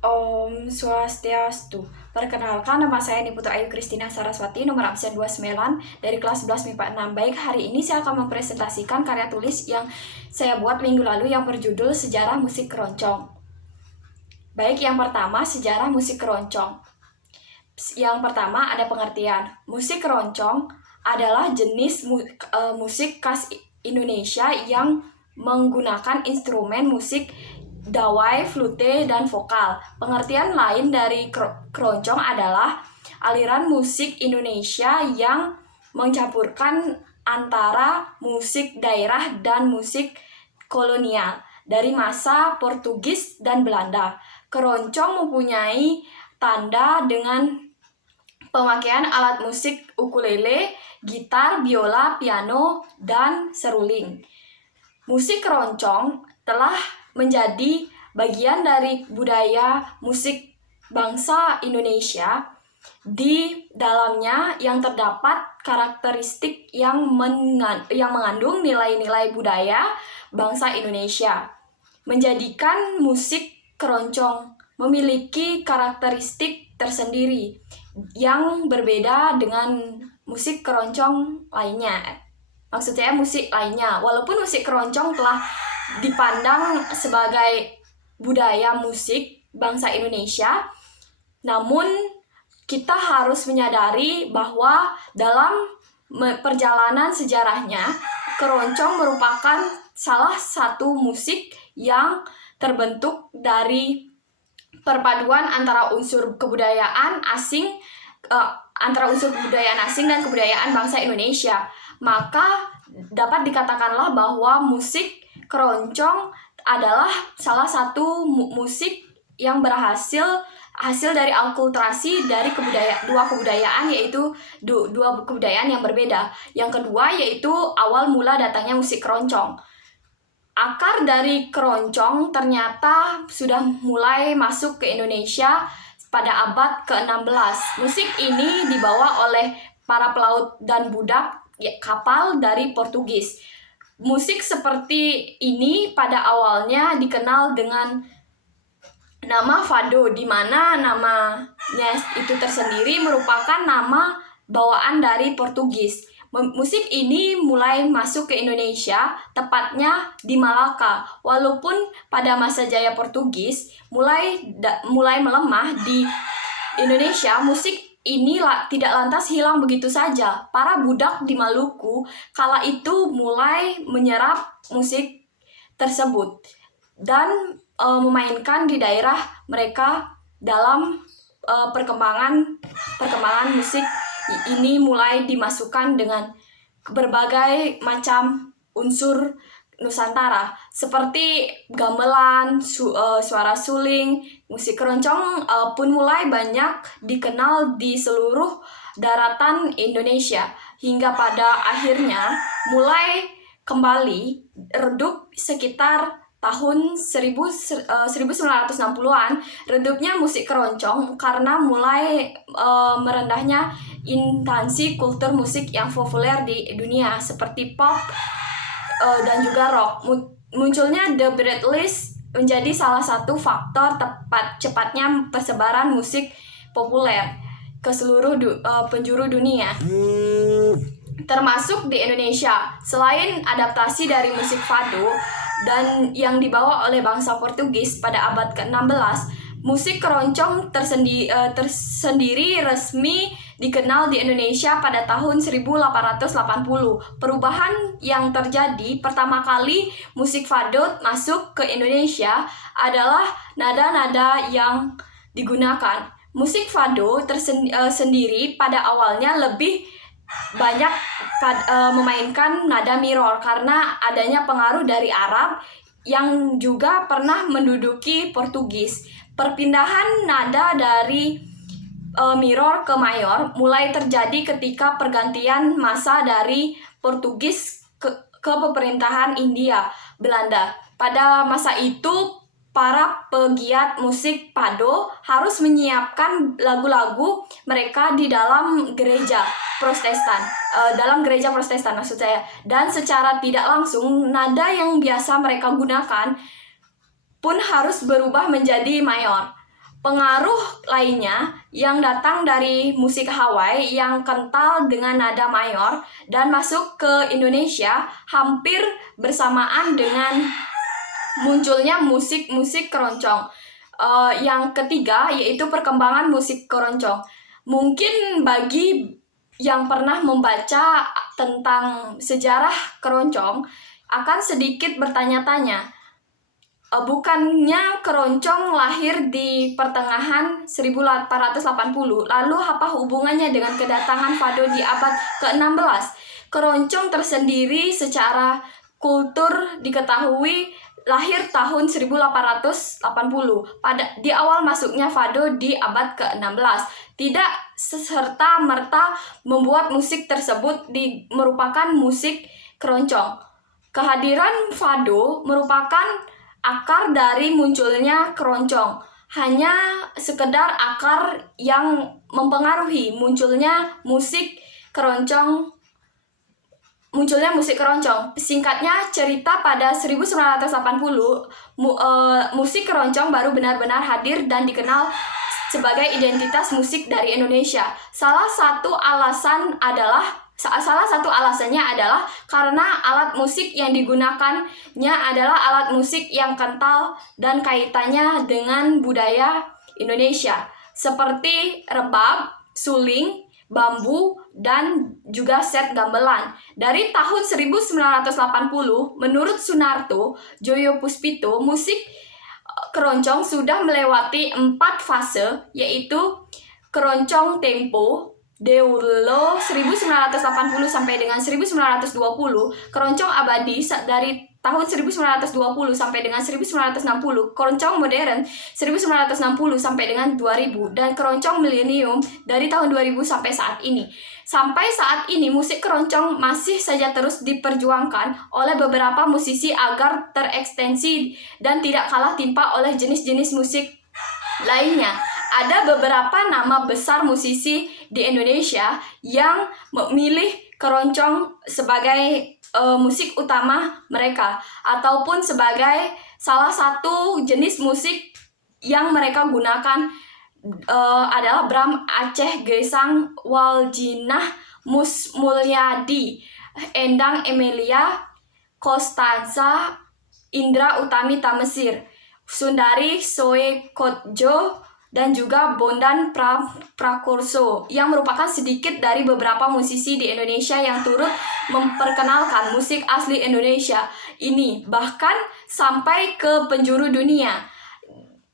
Om Swastiastu. Perkenalkan, nama saya Niputra Ayu Kristina Saraswati, nomor absen 29 dari kelas 11 MIPA 6. Baik, hari ini saya akan mempresentasikan karya tulis yang saya buat minggu lalu yang berjudul Sejarah Musik Keroncong. Baik, yang pertama, sejarah musik keroncong. Yang pertama ada pengertian. Musik keroncong adalah jenis musik khas Indonesia yang menggunakan instrumen musik dawai, flute, dan vokal. Pengertian lain dari keroncong adalah aliran musik Indonesia yang mencampurkan antara musik daerah dan musik kolonial dari masa Portugis dan Belanda. Keroncong mempunyai tanda dengan pemakaian alat musik ukulele, gitar, biola, piano, dan seruling. Musik keroncong telah menjadi bagian dari budaya musik bangsa Indonesia. Di dalamnya yang terdapat karakteristik yang mengandung nilai-nilai budaya bangsa Indonesia, menjadikan musik keroncong memiliki karakteristik tersendiri yang berbeda dengan musik keroncong lainnya. Maksud saya musik lainnya. Walaupun musik keroncong telah dipandang sebagai budaya musik bangsa Indonesia, namun kita harus menyadari bahwa dalam perjalanan sejarahnya, keroncong merupakan salah satu musik yang terbentuk dari perpaduan antara unsur kebudayaan asing dan kebudayaan bangsa Indonesia. Maka dapat dikatakanlah bahwa musik keroncong adalah salah satu musik yang hasil dari akulturasi dari dua kebudayaan, yaitu dua kebudayaan yang berbeda. Yang kedua yaitu awal mula datangnya musik keroncong. Akar dari keroncong ternyata sudah mulai masuk ke Indonesia pada abad ke-16. Musik ini dibawa oleh para pelaut dan budak kapal dari Portugis. Musik seperti ini pada awalnya dikenal dengan nama fado, di mana namanya itu tersendiri merupakan nama bawaan dari Portugis. Musik ini mulai masuk ke Indonesia, tepatnya di Malaka. Walaupun pada masa jaya Portugis mulai melemah di Indonesia, musik ini tidak lantas hilang begitu saja. Para budak di Maluku kala itu mulai menyerap musik tersebut dan memainkan di daerah mereka. Dalam perkembangan musik ini mulai dimasukkan dengan berbagai macam unsur Nusantara seperti gamelan, suara suling. Musik keroncong pun mulai banyak dikenal di seluruh daratan Indonesia hingga pada akhirnya mulai kembali redup sekitar tahun 1960-an. Redupnya musik keroncong karena mulai merendahnya instansi kultur musik yang populer di dunia seperti pop dan juga rock. Munculnya The Beatles menjadi salah satu faktor cepatnya persebaran musik populer ke seluruh penjuru dunia, termasuk di Indonesia. Selain adaptasi dari musik fado dan yang dibawa oleh bangsa Portugis pada abad ke-16, musik keroncong tersendiri resmi dikenal di Indonesia pada tahun 1880. Perubahan yang terjadi pertama kali musik fado masuk ke Indonesia adalah nada-nada yang digunakan. Musik fado sendiri pada awalnya lebih banyak memainkan nada mirror karena adanya pengaruh dari Arab yang juga pernah menduduki Portugis. Perpindahan nada dari mirror ke mayor mulai terjadi ketika pergantian masa dari Portugis ke pemerintahan India Belanda. Pada masa itu para pegiat musik fado harus menyiapkan lagu-lagu mereka di dalam gereja Protestan, maksud saya. Dan secara tidak langsung nada yang biasa mereka gunakan pun harus berubah menjadi mayor. Pengaruh lainnya yang datang dari musik Hawaii yang kental dengan nada mayor dan masuk ke Indonesia hampir bersamaan dengan munculnya musik-musik keroncong. Yang ketiga yaitu perkembangan musik keroncong. Mungkin bagi yang pernah membaca tentang sejarah keroncong akan sedikit bertanya-tanya, bukannya keroncong lahir di pertengahan 1880, lalu apa hubungannya dengan kedatangan fado di abad ke-16? Keroncong tersendiri secara kultur diketahui lahir tahun 1880 di awal masuknya fado di abad ke-16. Tidak serta-merta membuat musik tersebut merupakan musik keroncong. Kehadiran fado merupakan akar dari munculnya keroncong. Hanya sekedar akar yang mempengaruhi munculnya musik keroncong. Singkatnya cerita, pada 1980 musik keroncong baru benar-benar hadir dan dikenal sebagai identitas musik dari Indonesia. Salah satu alasannya adalah karena alat musik yang digunakannya adalah alat musik yang kental dan kaitannya dengan budaya Indonesia, seperti rebab, suling, bambu, dan juga set gamelan. Dari tahun 1980, menurut Sunarto Joyopuspito, musik keroncong sudah melewati 4 fase, yaitu keroncong tempo, Deulo 1980 sampai dengan 1920, keroncong abadi dari tahun 1920 sampai dengan 1960, keroncong modern 1960 sampai dengan 2000, dan keroncong milenium dari tahun 2000 sampai saat ini. Sampai saat ini musik keroncong masih saja terus diperjuangkan oleh beberapa musisi agar terekstensi dan tidak kalah timpa oleh jenis-jenis musik lainnya. Ada beberapa nama besar musisi di Indonesia yang memilih keroncong sebagai musik utama mereka, ataupun sebagai salah satu jenis musik yang mereka gunakan adalah Bram Aceh Gesang, Waljinah Mulyadi, Endang Emilia, Kostanza, Indra Utami Tamesir, Sundari Soe Kotjo, dan juga Bondan Prakurso, yang merupakan sedikit dari beberapa musisi di Indonesia yang turut memperkenalkan musik asli Indonesia ini, bahkan sampai ke penjuru dunia.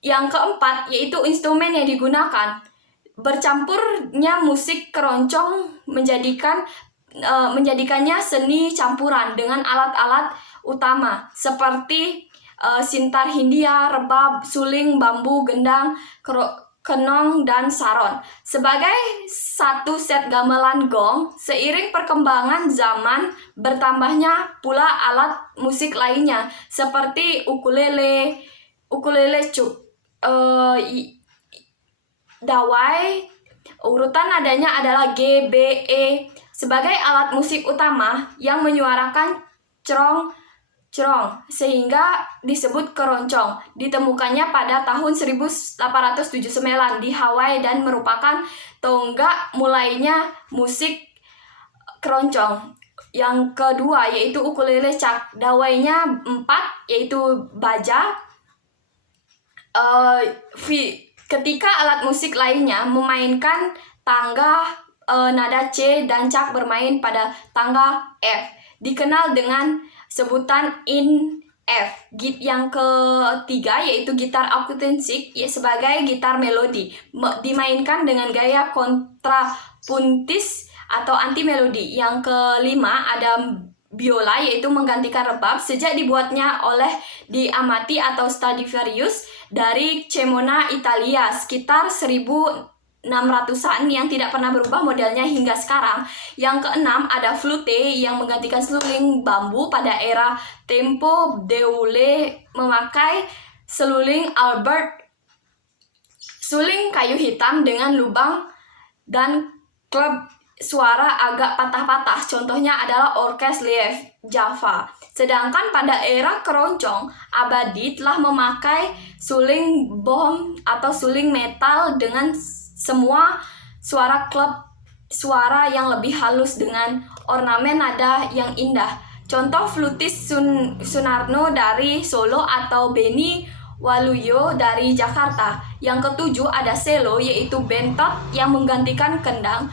Yang keempat yaitu instrumen yang digunakan. Bercampurnya musik keroncong menjadikannya seni campuran dengan alat-alat utama seperti sintar Hindia, rebab, suling, bambu, gendang, kenong, dan saron. Sebagai satu set gamelan gong, seiring perkembangan zaman bertambahnya pula alat musik lainnya seperti ukulele dawai. Urutan nadanya adalah G, B, E sebagai alat musik utama yang menyuarakan cerong sehingga disebut keroncong. Ditemukannya pada tahun 1879 di Hawaii dan merupakan tonggak mulainya musik keroncong. Yang kedua yaitu ukulele cak, dawainya 4 yaitu baja. Ketika alat musik lainnya memainkan tangga nada C dan cak bermain pada tangga F, dikenal dengan sebutan in F. Yang ketiga yaitu gitar akustik sebagai gitar melodi, dimainkan dengan gaya kontrapuntis atau anti melodi. Yang kelima ada biola yaitu menggantikan rebab, sejak dibuatnya oleh Diamati atau Stradivarius dari Cremona, Italia sekitar 1600-an yang tidak pernah berubah modelnya hingga sekarang. Yang keenam ada flute yang menggantikan seluling bambu pada era tempo. Deule memakai seluling Albert, suling kayu hitam dengan lubang, dan klub suara agak patah-patah. Contohnya adalah orkes Lief Java. Sedangkan pada era keroncong abadi telah memakai suling bom atau suling metal dengan semua suara klep suara yang lebih halus dengan ornamen nada yang indah. Contoh flutis Sunarno dari Solo atau Beni Waluyo dari Jakarta. Yang ketujuh ada cello, yaitu bentot yang menggantikan kendang,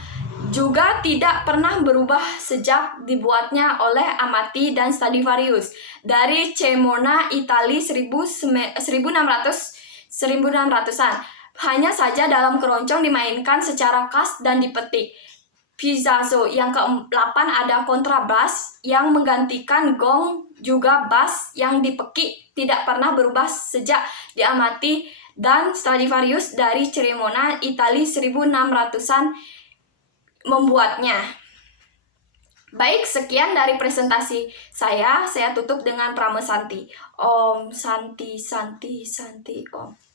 juga tidak pernah berubah sejak dibuatnya oleh Amati dan Stradivarius dari Cremona, Italia 1600-an. Hanya saja dalam keroncong dimainkan secara khas dan dipetik. Pizzazo. Yang ke-8 ada kontrabas yang menggantikan gong, juga bass yang dipekik tidak pernah berubah sejak diamati dan Stradivarius dari Cremona, Italia 1600-an membuatnya. Baik, sekian dari presentasi saya. Saya tutup dengan Pramesanti. Om Santi Santi Santi Om.